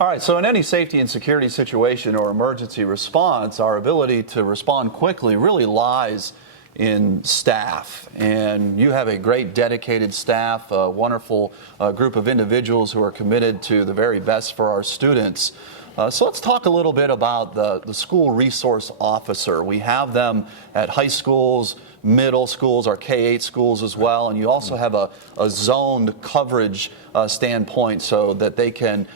All right, so in any safety and security situation or emergency response, our ability to respond quickly really lies in staff. And you have a great dedicated staff, a wonderful group of individuals who are committed to the very best for our students. So let's talk a little bit about the school resource officer. We have them at high schools, middle schools, our K-8 schools as well, and you also have a zoned coverage standpoint so that they can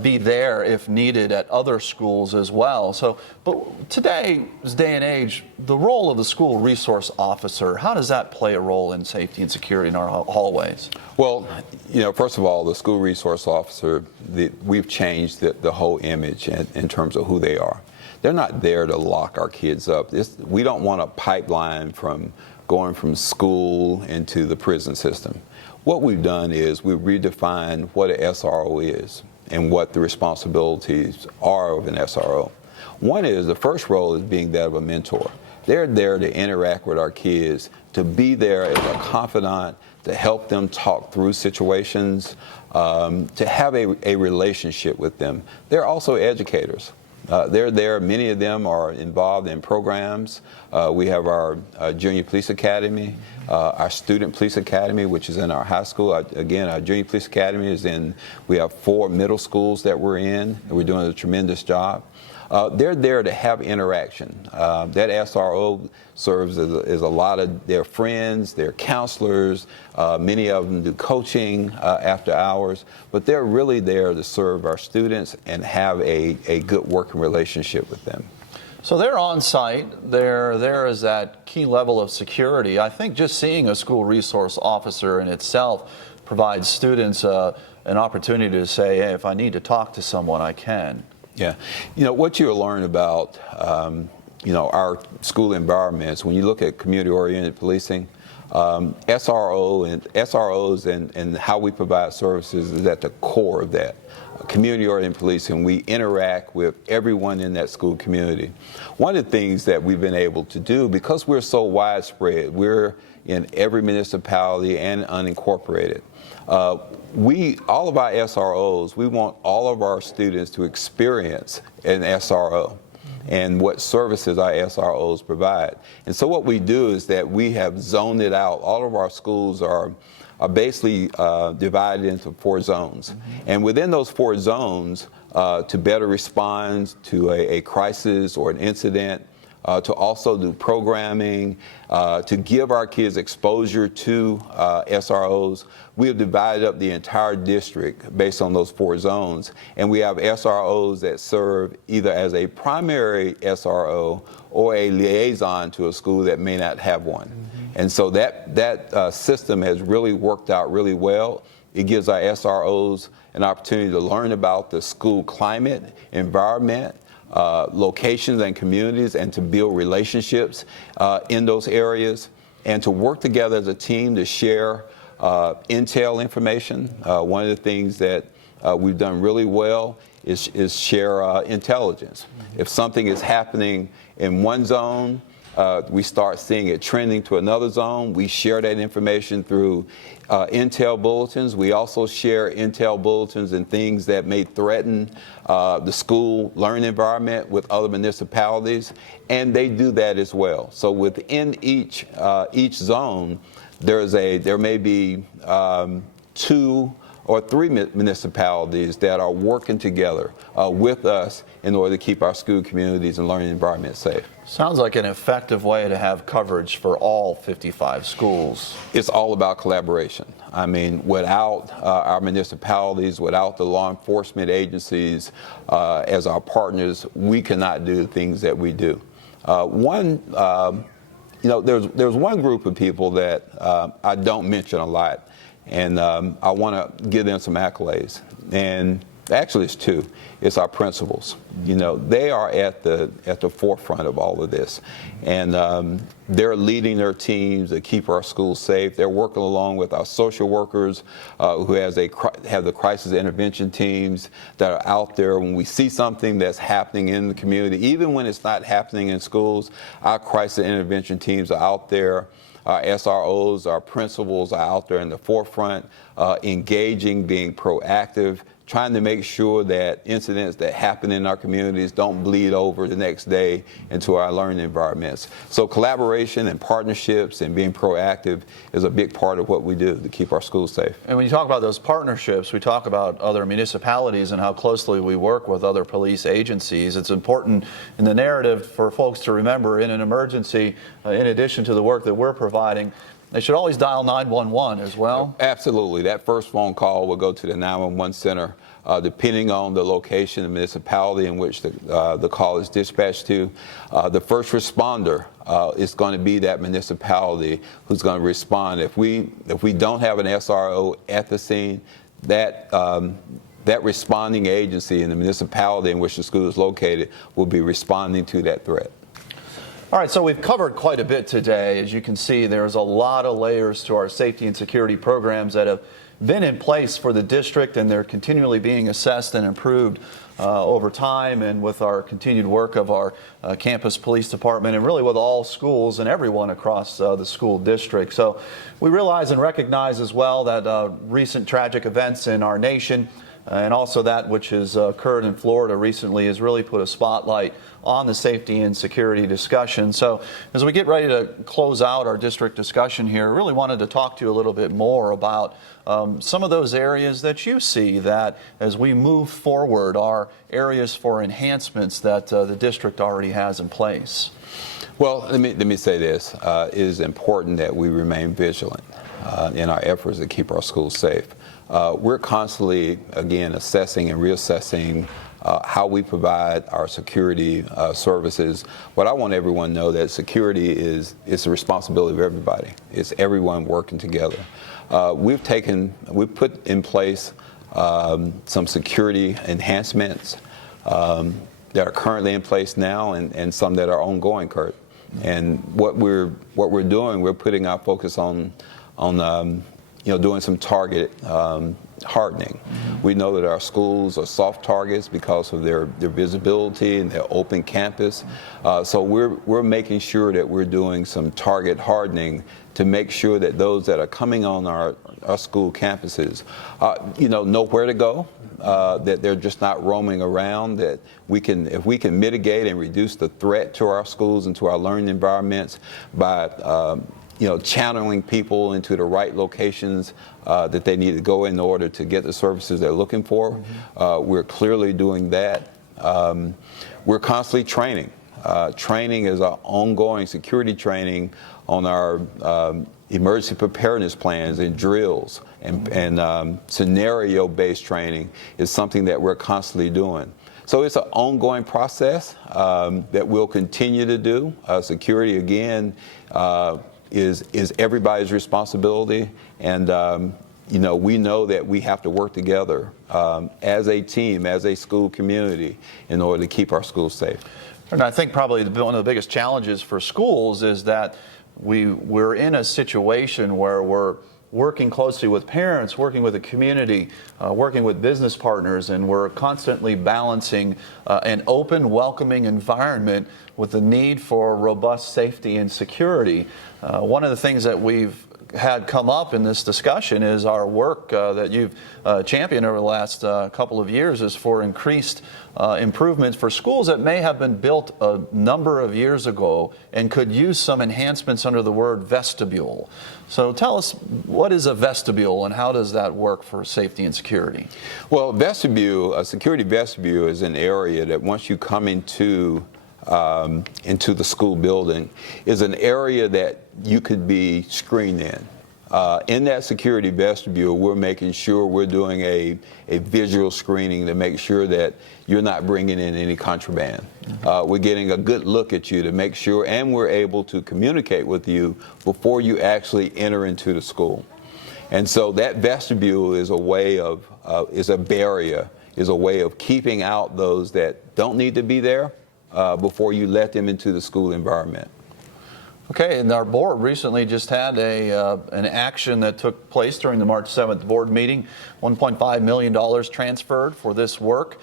be there if needed at other schools as well. So, but today's day and age, the role of the school resource officer, how does that play a role in safety and security in our hallways? Well, you know, first of all, the school resource officer, we've changed the whole image in terms of who they are. They're not there to lock our kids up. We don't want a pipeline from going from school into the prison system. What we've done is we've redefined what an SRO is and what the responsibilities are of an SRO. One is, the first role is being that of a mentor. They're there to interact with our kids, to be there as a confidant, to help them talk through situations, to have a relationship with them. They're also educators. They're there, many of them are involved in programs. We have our Junior Police Academy, our Student Police Academy, which is in our high school. Again, our Junior Police Academy is we have 4 middle schools that we're in, and we're doing a tremendous job. They're there to have interaction. That SRO serves as a lot of their friends, their counselors. Many of them do coaching after hours, but they're really there to serve our students and have a good working relationship with them. So they're on site, there is that key level of security. I think just seeing a school resource officer in itself provides students an opportunity to say, hey, if I need to talk to someone, I can. Yeah, you know, what you'll learn about, you know, our school environments, when you look at community-oriented policing, SROs and how we provide services is at the core of that. Community-oriented policing, we interact with everyone in that school community. One of the things that we've been able to do, because we're so widespread, we're in every municipality and unincorporated, all of our SROs, we want all of our students to experience an SRO and what services our SROs provide. And so what we do is that we have zoned it out. All of our schools are basically divided into 4 zones. Mm-hmm. And within those 4 zones, to better respond to a crisis or an incident, to also do programming, to give our kids exposure to SROs. We have divided up the entire district based on those 4 zones. And we have SROs that serve either as a primary SRO or a liaison to a school that may not have one. Mm-hmm. And so that system has really worked out really well. It gives our SROs an opportunity to learn about the school climate, environment, locations and communities, and to build relationships in those areas, and to work together as a team to share intel information. One of the things that we've done really well is share intelligence. Mm-hmm. If something is happening in one zone, we start seeing it trending to another zone. We share that information through intel bulletins. We also share intel bulletins and things that may threaten the school learning environment with other municipalities, and they do that as well. So within each zone, there may be 2 or 3 municipalities that are working together with us in order to keep our school communities and learning environments safe. Sounds like an effective way to have coverage for all 55 schools. It's all about collaboration. I mean, without our municipalities, without the law enforcement agencies as our partners, we cannot do the things that we do. You know, there's one group of people that I don't mention a lot, and I want to give them some accolades. And Actually, it's two. It's our principals. You know, they are at the forefront of all of this, and they're leading their teams to keep our schools safe. They're working along with our social workers who have the crisis intervention teams that are out there. When we see something that's happening in the community, even when it's not happening in schools, our crisis intervention teams are out there. Our SROs, our principals are out there in the forefront, engaging, being proactive, trying to make sure that incidents that happen in our communities don't bleed over the next day into our learning environments. So collaboration and partnerships and being proactive is a big part of what we do to keep our schools safe. And when you talk about those partnerships, we talk about other municipalities and how closely we work with other police agencies. It's important in the narrative for folks to remember in an emergency, in addition to the work that we're providing, they should always dial 911 as well. Absolutely. That first phone call will go to the 911 center, depending on the location, the municipality in which the call is dispatched to. The first responder is going to be that municipality who's going to respond. If we don't have an SRO at the scene, that responding agency in the municipality in which the school is located will be responding to that threat. All right, so we've covered quite a bit today. As you can see, there's a lot of layers to our safety and security programs that have been in place for the district, and they're continually being assessed and improved over time, and with our continued work of our campus police department, and really with all schools and everyone across the school district. So we realize and recognize as well that recent tragic events in our nation and also that which has occurred in Florida recently has really put a spotlight on the safety and security discussion. So as we get ready to close out our district discussion here, I really wanted to talk to you a little bit more about some of those areas that you see that as we move forward are areas for enhancements that the district already has in place. Well, let me say this. It is important that we remain vigilant in our efforts to keep our schools safe. We're constantly, again, assessing and reassessing how we provide our security services. What I want everyone to know that security is the responsibility of everybody. It's everyone working together. We've put in place some security enhancements that are currently in place now, and some that are ongoing, Kurt. And what we're doing, we're putting our focus on doing some targeted hardening. We know that our schools are soft targets because of their visibility and their open campus. So we're making sure that we're doing some target hardening to make sure that those that are coming on our school campuses, know where to go, that they're just not roaming around, that if we can mitigate and reduce the threat to our schools and to our learning environments by channeling people into the right locations that they need to go in order to get the services they're looking for. We're clearly doing that. We're constantly training. Training is our ongoing security training on our emergency preparedness plans and drills, and scenario-based training is something that we're constantly doing. So it's an ongoing process that we'll continue to do. Security, again, is everybody's responsibility, and we know that we have to work together as a team, as a school community, in order to keep our schools safe. And I think probably one of the biggest challenges for schools is that we're in a situation where we're working closely with parents, working with the community, working with business partners, and we're constantly balancing an open, welcoming environment with the need for robust safety and security. One of the things that we've had come up in this discussion is our work that you've championed over the last couple of years is for increased improvements for schools that may have been built a number of years ago and could use some enhancements under the word vestibule. So tell us, what is a vestibule and how does that work for safety and security? Well, a security vestibule is an area that once you come into the school building is an area that you could be screened in. In that security vestibule, we're making sure we're doing a visual screening to make sure that you're not bringing in any contraband. We're getting a good look at you to make sure, and we're able to communicate with you before you actually enter into the school. And so that vestibule is a way of, is a barrier is a way of keeping out those that don't need to be there before you let them into the school environment. Okay, and our board recently just had an action that took place during the March 7th board meeting. $1.5 million transferred for this work.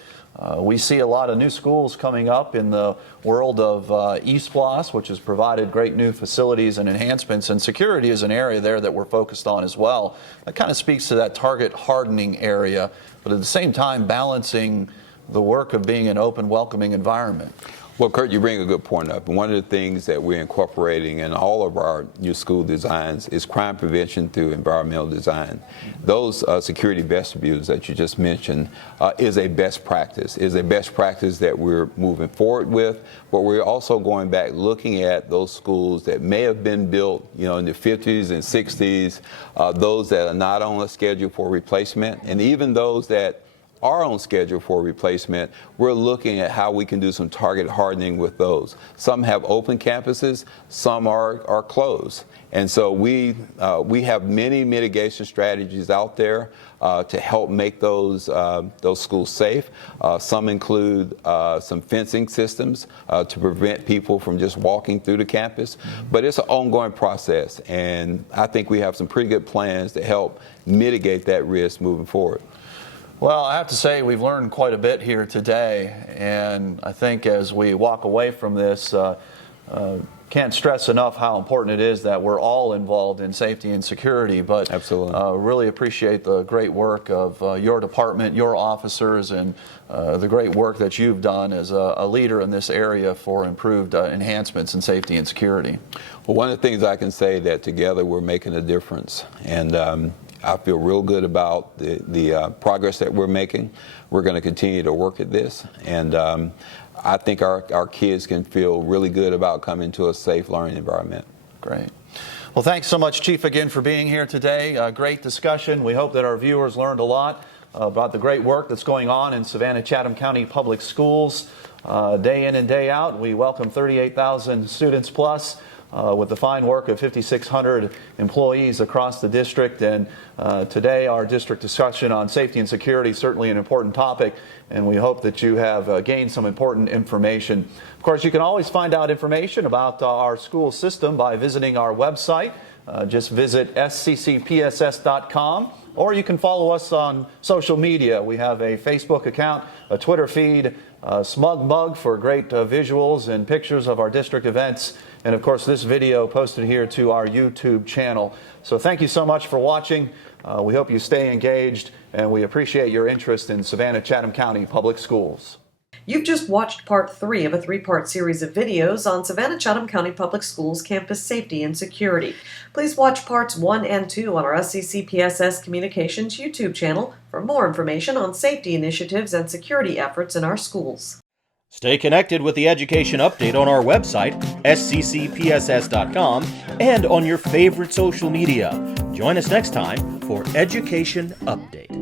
We see a lot of new schools coming up in the world of East Floss, which has provided great new facilities and enhancements, and security is an area there that we're focused on as well. That kind of speaks to that target hardening area, but at the same time balancing the work of being an open, welcoming environment. Well, Kurt, you bring a good point up. And one of the things that we're incorporating in all of our new school designs is crime prevention through environmental design. Those security vestibules that you just mentioned is a best practice, that we're moving forward with, but we're also going back looking at those schools that may have been built, in the 50s and 60s, those that are not on a schedule for replacement, and even those that are on schedule for replacement. We're looking at how we can do some target hardening with those. Some have open campuses, some are closed. And so we have many mitigation strategies out there to help make those schools safe. Some include some fencing systems to prevent people from just walking through the campus. But it's an ongoing process, and I think we have some pretty good plans to help mitigate that risk moving forward. Well, I have to say we've learned quite a bit here today, and I think as we walk away from this, can't stress enough how important it is that we're all involved in safety and security. But absolutely, really appreciate the great work of your department, your officers, and the great work that you've done as a leader in this area for improved enhancements in safety and security. Well, one of the things I can say that together we're making a difference, and I feel real good about the progress that we're making. We're going to continue to work at this, and I think our kids can feel really good about coming to a safe learning environment. Great. Well, thanks so much, Chief, again for being here today. Great discussion. We hope that our viewers learned a lot about the great work that's going on in Savannah-Chatham County Public Schools. Day in and day out, we welcome 38,000 students plus. With the fine work of 5,600 employees across the district. And today our district discussion on safety and security is certainly an important topic, and we hope that you have gained some important information. Of course, you can always find out information about our school system by visiting our website. Just visit sccpss.com, or you can follow us on social media. We have a Facebook account, a Twitter feed, Smug Mug for great visuals and pictures of our district events, and of course this video posted here to our YouTube channel. So thank you so much for watching. We hope you stay engaged, and we appreciate your interest in Savannah-Chatham County Public Schools. You've just watched part 3 of a 3-part series of videos on Savannah-Chatham County Public Schools campus safety and security. Please watch parts 1 and 2 on our SCCPSS Communications YouTube channel for more information on safety initiatives and security efforts in our schools. Stay connected with the Education Update on our website, sccpss.com, and on your favorite social media. Join us next time for Education Update.